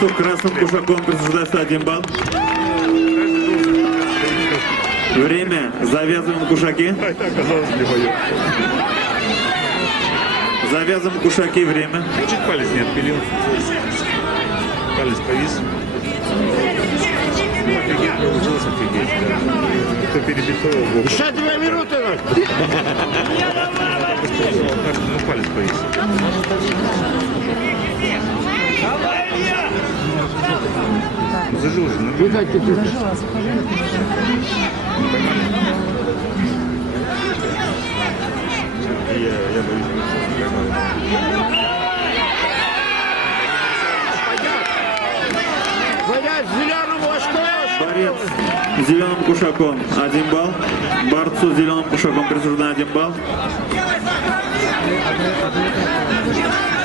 Борцу красным кушаком присуждается 1 балл. Время. Завязываем кушаки. Оказалось, не мое. Завязываем кушаки. Время. Чуть палец не отпилил. Палец повис. Ну, офигеть, получилось офигеть. Да. Кто перебитовал бог. Еще 2 минуты. Ну, палец повис. Зажил же, ну, я боюсь. Понять, зеленому очко. Борец с зеленым кушаком 1 балл. Борцу с зеленым кушаком присужден 1 балл.